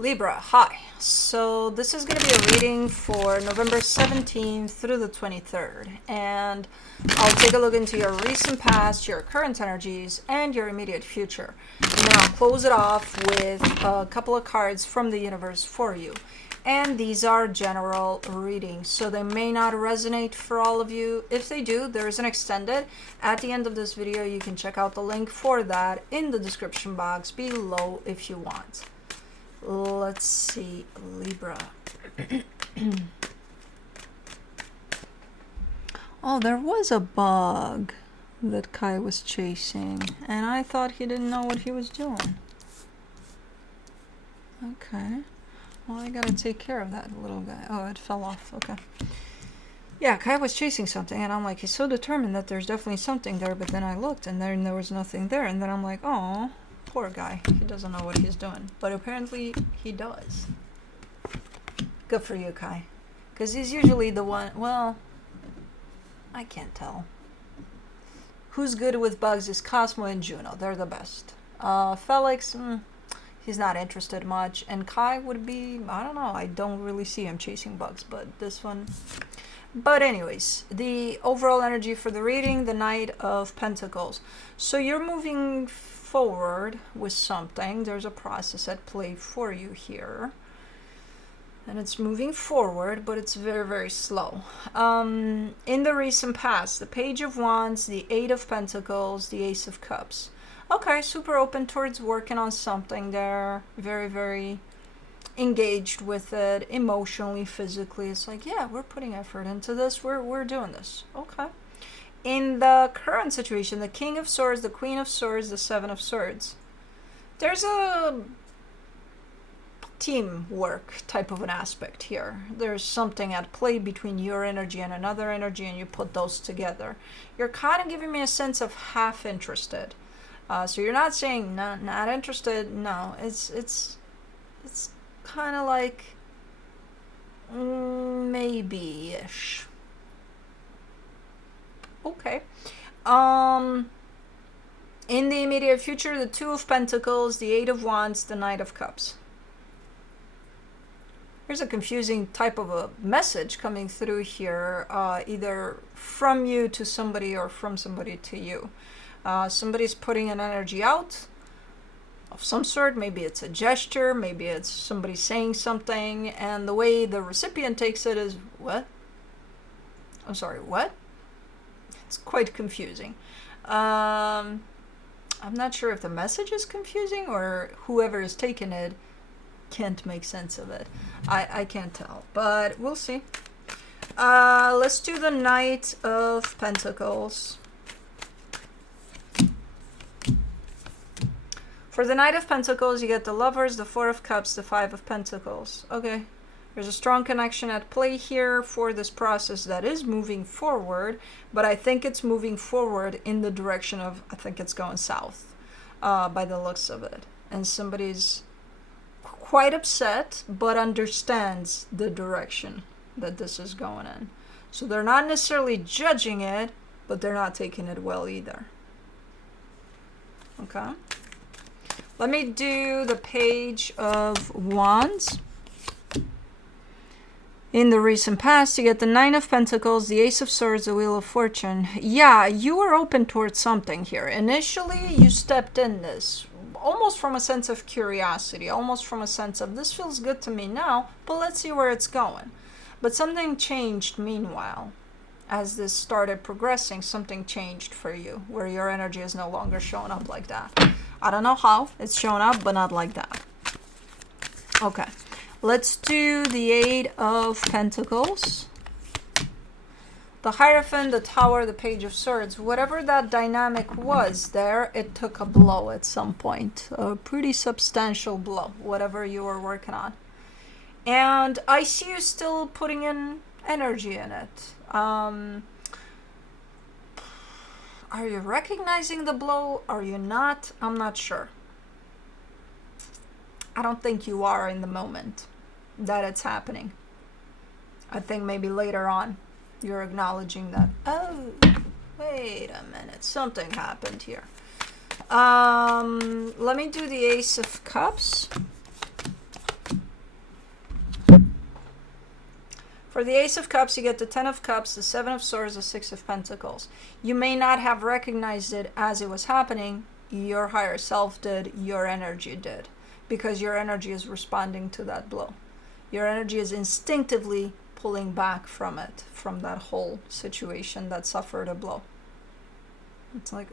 Libra, hi. So this is going to be a reading for November 17th through the 23rd. And I'll take a look into your recent past, your current energies, and your immediate future. And then I'll close it off with a couple of cards from the universe for you. And these are general readings, so they may not resonate for all of you. If they do, there is an extended. At the end of this video, you can check out the link for that in the description box below if you want. Let's see, Libra. Oh, there was a bug that Kai was chasing, and I thought he didn't know what he was doing. Okay. Well, I gotta take care of that little guy. Oh, it fell off. Okay. Yeah, Kai was chasing something, and I'm like, he's so determined that there's definitely something there, but then I looked, and then there was nothing there, and then I'm like, oh, poor guy. He doesn't know what he's doing. But apparently, he does. Good for you, Kai. Because he's usually the one, well, I can't tell. Who's good with bugs is Cosmo and Juno. They're the best. Felix, he's not interested much. And Kai would be, I don't know, I don't really see him chasing bugs, but this one. But anyways, the overall energy for the reading, the Knight of Pentacles. So you're moving forward with something. There's a process at play for you here. And it's moving forward, but it's very, very slow. In the recent past, the Page of Wands, the Eight of Pentacles, the Ace of Cups. Okay, super open towards working on something there. Very, very engaged with it emotionally, physically. It's like, yeah, we're putting effort into this. We're doing this. Okay. In the current situation, the King of Swords, the Queen of Swords, the Seven of Swords. There's a teamwork type of an aspect here. There's something at play between your energy and another energy, and you put those together. You're kind of giving me a sense of half interested. So you're not saying not interested. No, it's kind of like maybe-ish. Okay. In the immediate future, the Two of Pentacles, the Eight of Wands, the Knight of Cups. There's a confusing type of a message coming through here, either from you to somebody or from somebody to you. Somebody's putting an energy out of some sort. Maybe it's a gesture, maybe it's somebody saying something, and the way the recipient takes it is, what? I'm sorry, what? It's quite confusing. I'm not sure if the message is confusing or whoever is taking it can't make sense of it. I can't tell, but we'll see. Let's do the Knight of Pentacles. For the Knight of Pentacles, you get the Lovers, the Four of Cups, the Five of Pentacles. Okay. There's a strong connection at play here for this process that is moving forward, but I think it's moving forward in the direction of, I think it's going south, by the looks of it. And somebody's quite upset, but understands the direction that this is going in. So they're not necessarily judging it, but they're not taking it well either. Okay. Let me do the Page of Wands. In the recent past, you get the Nine of Pentacles, the Ace of Swords, the Wheel of Fortune. Yeah, you were open towards something here. Initially, you stepped in this almost from a sense of curiosity, almost from a sense of, this feels good to me now, but let's see where it's going. But something changed meanwhile. As this started progressing, something changed for you, where your energy is no longer showing up like that. I don't know how it's showing up, but not like that. Okay. Let's do the Eight of Pentacles. The Hierophant, the Tower, the Page of Swords. Whatever that dynamic was there, it took a blow at some point. A pretty substantial blow, whatever you were working on. And I see you still putting in energy in it. Are you recognizing the blow? Are you not? I'm not sure. I don't think you are in the moment that it's happening. I think maybe later on you're acknowledging that, oh, wait a minute, something happened here. Let me do the Ace of Cups. For the Ace of Cups, you get the Ten of Cups, the Seven of Swords, the Six of Pentacles. You may not have recognized it as it was happening. Your higher self did, your energy did, because your energy is responding to that blow. Your energy is instinctively pulling back from it, from that whole situation that suffered a blow. It's like,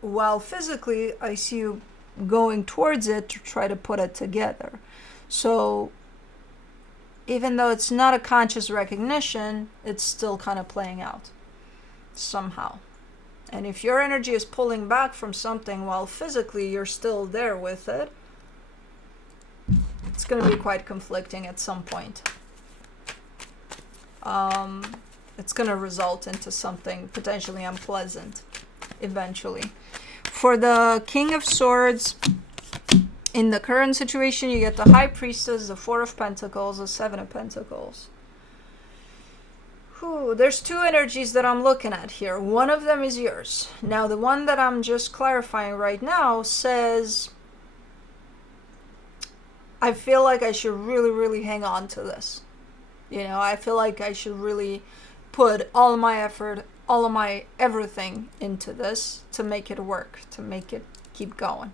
while physically, I see you going towards it to try to put it together. So even though it's not a conscious recognition, it's still kind of playing out somehow. And if your energy is pulling back from something while physically you're still there with it, it's going to be quite conflicting at some point. It's going to result into something potentially unpleasant eventually. For the King of Swords, in the current situation, you get the High Priestess, the Four of Pentacles, the Seven of Pentacles. There's two energies that I'm looking at here. One of them is yours. Now, the one that I'm just clarifying right now says, I feel like I should really, really hang on to this. You know, I feel like I should really put all of my effort, all of my everything into this to make it work, to make it keep going.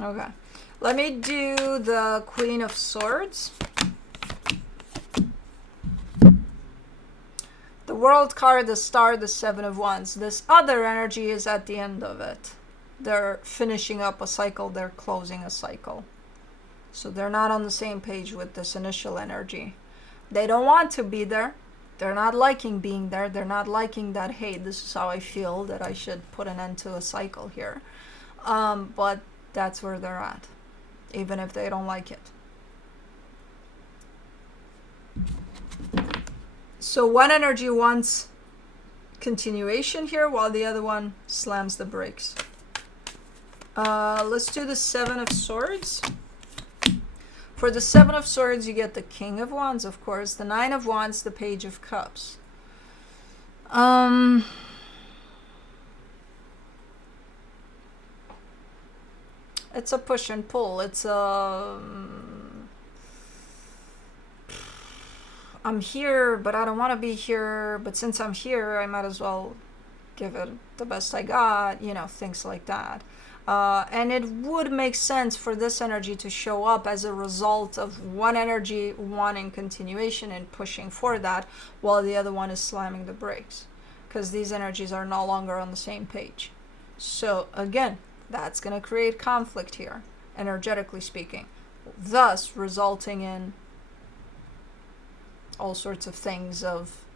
Okay, let me do the Queen of Swords. The World card, the Star, the Seven of Wands. This other energy is at the end of it. They're finishing up a cycle, they're closing a cycle. So they're not on the same page with this initial energy. They don't want to be there. They're not liking being there. They're not liking that, hey, this is how I feel, that I should put an end to a cycle here. But that's where they're at, even if they don't like it. So one energy wants continuation here, while the other one slams the brakes. Let's do the Seven of Swords. For the Seven of Swords, you get the King of Wands, of course, the Nine of Wands, the Page of Cups. It's a push and pull. It's a... I'm here, but I don't want to be here. But since I'm here, I might as well give it the best I got. You know, things like that. And it would make sense for this energy to show up as a result of one energy wanting continuation and pushing for that, while the other one is slamming the brakes, because these energies are no longer on the same page. So again, that's going to create conflict here, energetically speaking, thus resulting in all sorts of things of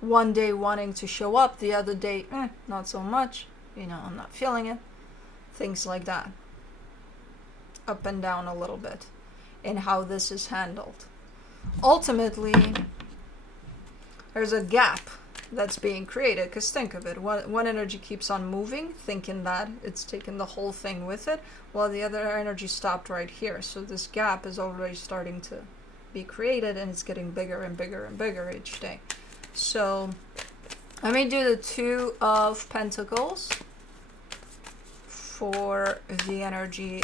one day wanting to show up, the other day, not so much, you know, I'm not feeling it. Things like that. Up and down a little bit in how this is handled. Ultimately, there's a gap that's being created, because think of it, one energy keeps on moving, thinking that it's taken the whole thing with it, while the other energy stopped right here. So this gap is already starting to be created, and it's getting bigger and bigger and bigger each day. So let me do the Two of Pentacles for the energy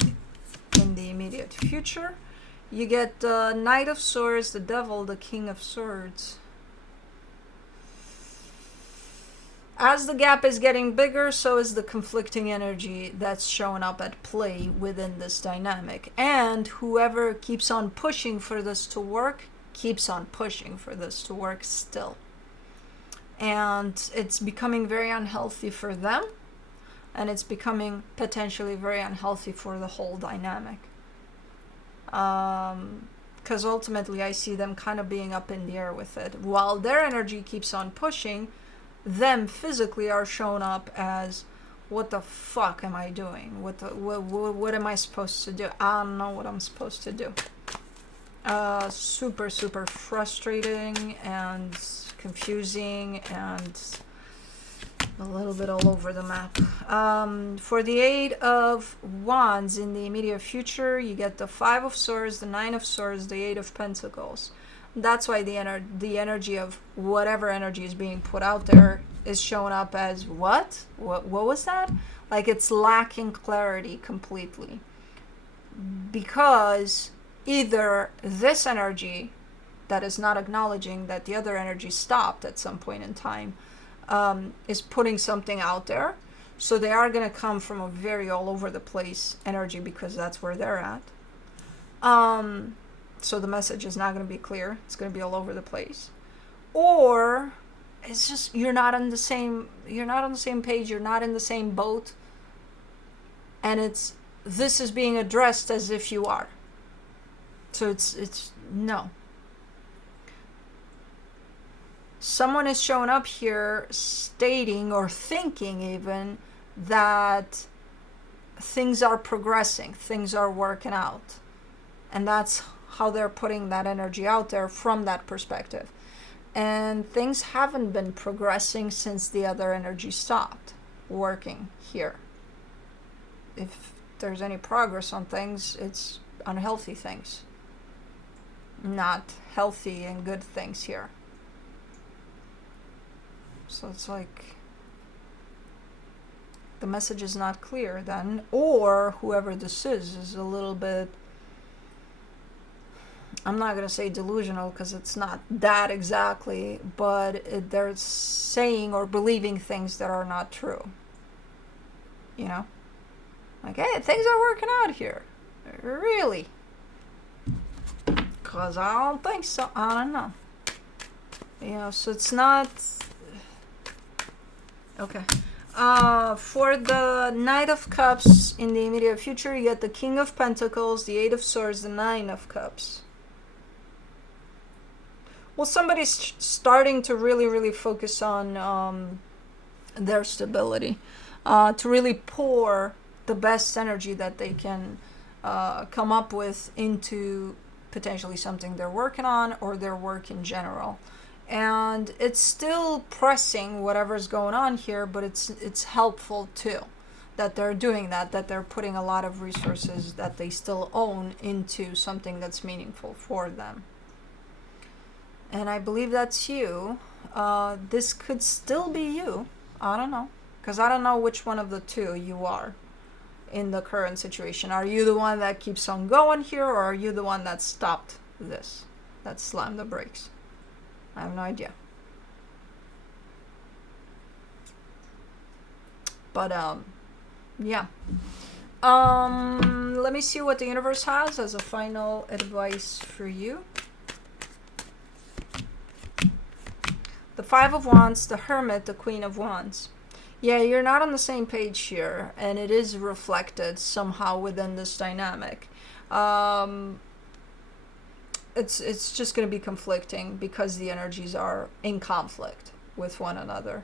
in the immediate future. You get the Knight of Swords, the Devil, the King of Swords. As the gap is getting bigger, so is the conflicting energy that's showing up at play within this dynamic. And whoever keeps on pushing for this to work, keeps on pushing for this to work still. And it's becoming very unhealthy for them. And it's becoming potentially very unhealthy for the whole dynamic. Because ultimately I see them kind of being up in the air with it. While their energy keeps on pushing, them physically are shown up as, what the fuck am I doing? What am I supposed to do? I don't know what I'm supposed to do. Super, super frustrating and confusing and a little bit all over the map. For the Eight of Wands in the immediate future, you get the Five of Swords, the Nine of Swords, the Eight of Pentacles. That's why the energy of whatever energy is being put out there is showing up as what was that? Like it's lacking clarity completely. Because either this energy that is not acknowledging that the other energy stopped at some point in time, is putting something out there. So they are going to come from a very all over the place energy, because that's where they're at. So the message is not going to be clear. It's going to be all over the place. Or it's just you're not on the same page, you're not in the same boat, and this is being addressed as if you are. So it's no. Someone is showing up here stating or thinking even that things are progressing, things are working out. And that's how they're putting that energy out there from that perspective. And things haven't been progressing since the other energy stopped working here. If there's any progress on things, it's unhealthy things, not healthy and good things here. So it's like the message is not clear then, or whoever this is a little bit, I'm not going to say delusional because it's not that exactly, but they're saying or believing things that are not true. You know? Like, hey, things are working out here. Really? Because I don't think so. I don't know. You know, so it's not... Okay. For the Knight of Cups in the immediate future, you get the King of Pentacles, the Eight of Swords, the Nine of Cups. Well, somebody's starting to really, really focus on their stability, to really pour the best energy that they can come up with into potentially something they're working on or their work in general. And it's still pressing whatever's going on here, but it's helpful too that they're doing that they're putting a lot of resources that they still own into something that's meaningful for them. And I believe that's you. This could still be you. I don't know. Because I don't know which one of the two you are in the current situation. Are you the one that keeps on going here, or are you the one that stopped this, that slammed the brakes? I have no idea. But, yeah. Let me see what the universe has as a final advice for you. The Five of Wands, the Hermit, the Queen of Wands. Yeah, you're not on the same page here, and it is reflected somehow within this dynamic. It's just going to be conflicting because the energies are in conflict with one another.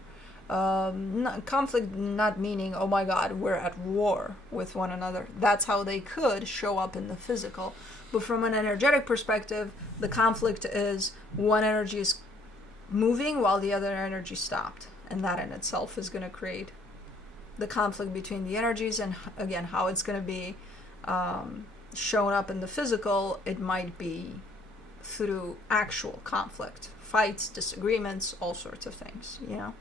Conflict not meaning, oh my God, we're at war with one another. That's how they could show up in the physical. But from an energetic perspective, the conflict is one energy is moving while the other energy stopped. And that in itself is going to create the conflict between the energies. And again, how it's going to be shown up in the physical, it might be through actual conflict, fights, disagreements, all sorts of things, you know.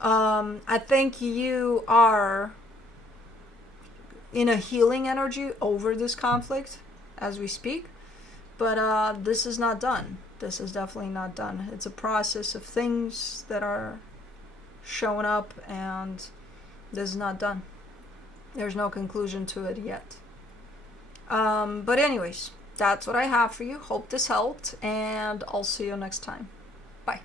I think you are in a healing energy over this conflict as we speak, but this is not done. This is definitely not done. It's a process of things that are showing up, and this is not done. There's no conclusion to it yet. But anyways, that's what I have for you. Hope this helped, and I'll see you next time. Bye.